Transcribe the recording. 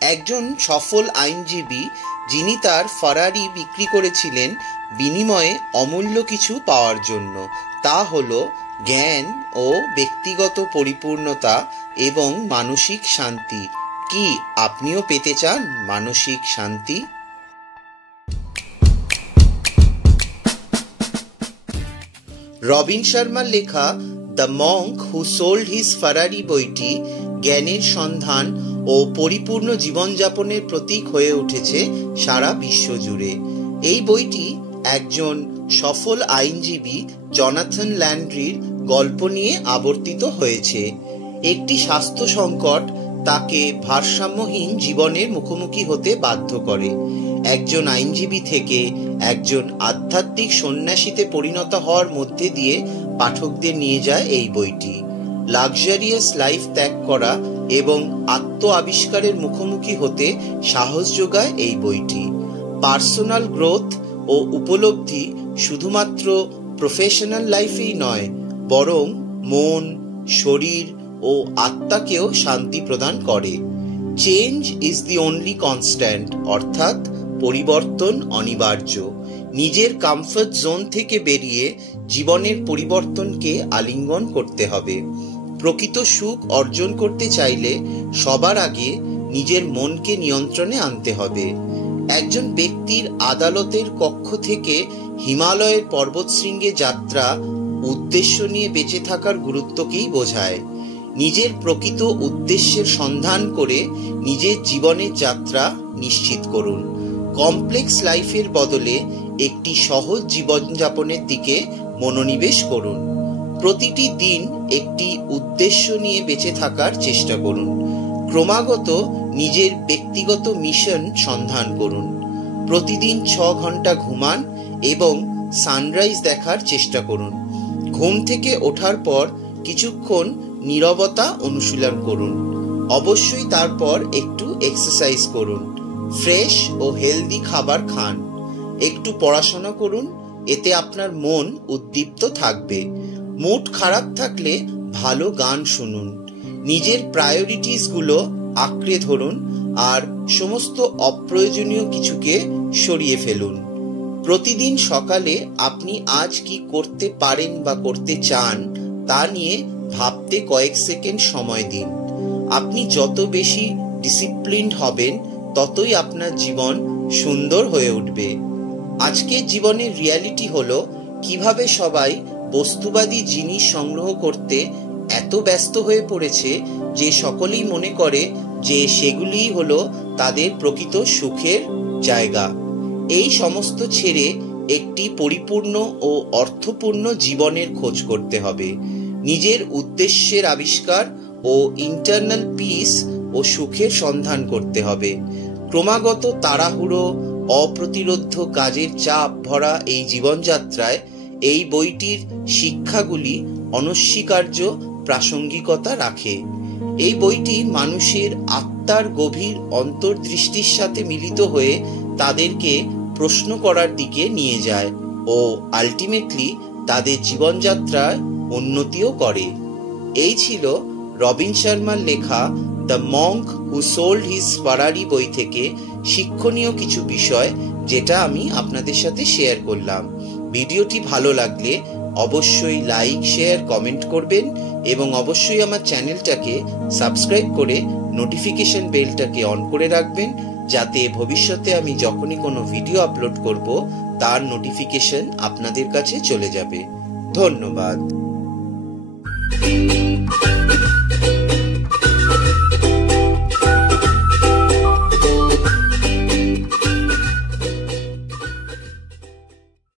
একজন সফল আইনজীবী যিনি তার ফারারি বিক্রি করেছিলেন বিনিময়ে অমূল্য কিছু পাওয়ার জন্য, তা হলো জ্ঞান ও ব্যক্তিগত পরিপূর্ণতা এবং মানসিক শান্তি। কি আপনিও পেতে চান মানসিক শান্তি? রবিন শর্মার লেখা the monk who sold his Ferrari বইটি জ্ঞানের সন্ধান ও পরিপূর্ণ জীবনযাপনের প্রতীক হয়ে উঠেছে সারা বিশ্ব জুড়ে। এই বইটি একজন সফল আইনজীবী জনাথন ল্যান্ড্রির গল্প নিয়ে আবর্তিত হয়েছে। একটি স্বাস্থ্য সংকট তাকে ভারসাম্যহীন জীবনের মুখোমুখি হতে বাধ্য করে। একজন আইনজীবী থেকে একজন আধ্যাত্মিক সন্ন্যাসীতে পরিণত হওয়ার মধ্যে দিয়ে পাঠকদের নিয়ে যায় এই বইটি। লাক্সারিয়াস লাইফ ত্যাগ করা এবং আত্ম আবিষ্কারের মুখোমুখি হতে সাহস যোগায় এই বইটি। পার্সোনাল গ্রোথ ও উপলব্ধি শুধুমাত্র প্রফেশনাল লাইফেই নয়, বরং মন, শরীর ও আত্মাকেও শান্তি প্রদান করে। Change is the only constant, অর্থাৎ পরিবর্তন অনিবার্য। নিজের কমফর্ট জোন থেকে বেরিয়ে জীবনের পরিবর্তনকে আলিঙ্গন করতে হবে। প্রকৃত সুখ অর্জন করতে চাইলে সবার আগে নিজের মনকে নিয়ন্ত্রণে আনতে হবে। একজন ব্যক্তির আদালতের কক্ষ থেকে হিমালয়ের পর্বতশৃঙ্গে যাত্রা উদ্দেশ্য নিয়ে বেঁচে থাকার গুরুত্বকেই বোঝায়। নিজের প্রকৃত উদ্দেশ্যের সন্ধান করে নিজের জীবনের যাত্রা নিশ্চিত করুন। কমপ্লেক্স লাইফের বদলে একটি সহজ জীবনযাপনের দিকে মনোনিবেশ করুন। প্রতিটি দিন একটি উদ্দেশ্য নিয়ে বেঁচে থাকার চেষ্টা করুন। ক্রমাগত নিজের ব্যক্তিগত মিশন সন্ধান করুন। প্রতিদিন 6 ঘন্টা ঘুমান এবং সানরাইজ দেখার চেষ্টা করুন। ঘুম থেকে ওঠার পর কিছুক্ষণ নীরবতা অনুশীলন করুন। অবশ্যই তারপর একটু এক্সারসাইজ করুন। ফ্রেশ ও হেলদি খাবার খান। একটু পড়াশোনা করুন, এতে আপনার মন উদ্দীপ্ত থাকবে। মুড খারাপ থাকলে ভালো গান শুনুন। নিজের প্রায়োরিটিসগুলো আঁকড়ে ধরুন আর সমস্ত অপ্রয়োজনীয় কিছুকে সরিয়ে ফেলুন। প্রতিদিন সকালে আপনি আজ কি করতে পারেন বা করতে চান তা নিয়ে ভাবতে কয়েক সেকেন্ড সময় দিন। আপনি যত বেশি ডিসিপ্লিনড হবেন ততই আপনার জীবন সুন্দর হয়ে উঠবে। আজকের জীবনের রিয়ালিটি হলো কিভাবে সবাই বস্তুবাদী জিনিস সংগ্রহ করতে এত ব্যস্ত হয়ে পড়েছে যে সকলেই মনে করে যে সেগুলিই হলো তাদের প্রকৃত সুখের জায়গা। এই সমস্ত ছেড়ে একটি পরিপূর্ণ ও অর্থপূর্ণ জীবনের খোঁজ করতে হবে। নিজের উদ্দেশ্যের আবিষ্কার ও ইন্টারনাল পিস ও সুখের সন্ধান করতে হবে। ক্রমাগত তাড়াহুড়ো, অপ্রতিরোধ্য কাজের চাপ ভরা এই জীবনযাত্রায় এই বইটির শিক্ষাগুলি অনস্বীকার্য প্রাসঙ্গিকতা রাখে। এই বইটি মানুষের আত্মার গভীর অন্তর্দৃষ্টির সাথে মিলিত হয়ে তাদেরকে প্রশ্ন করার দিকে নিয়ে যায় ও আলটিমেটলি তাদের জীবনযাত্রায় উন্নতিও করে। এই ছিল রবিন শর্মার লেখা the monk who sold his Ferrari বই থেকে শিক্ষণীয় কিছু বিষয়, যেটা আমি আপনাদের সাথে শেয়ার করলাম। ভিডিওটি ভালো লাগলে অবশ্যই লাইক, শেয়ার, কমেন্ট করবেন এবং অবশ্যই আমার চ্যানেলটাকে সাবস্ক্রাইব করে নোটিফিকেশন বেলটাকে অন করে রাখবেন, যাতে ভবিষ্যতে আমি যখনই কোনো ভিডিও আপলোড করব তার নোটিফিকেশন আপনাদের কাছে চলে যাবে। ধন্যবাদ।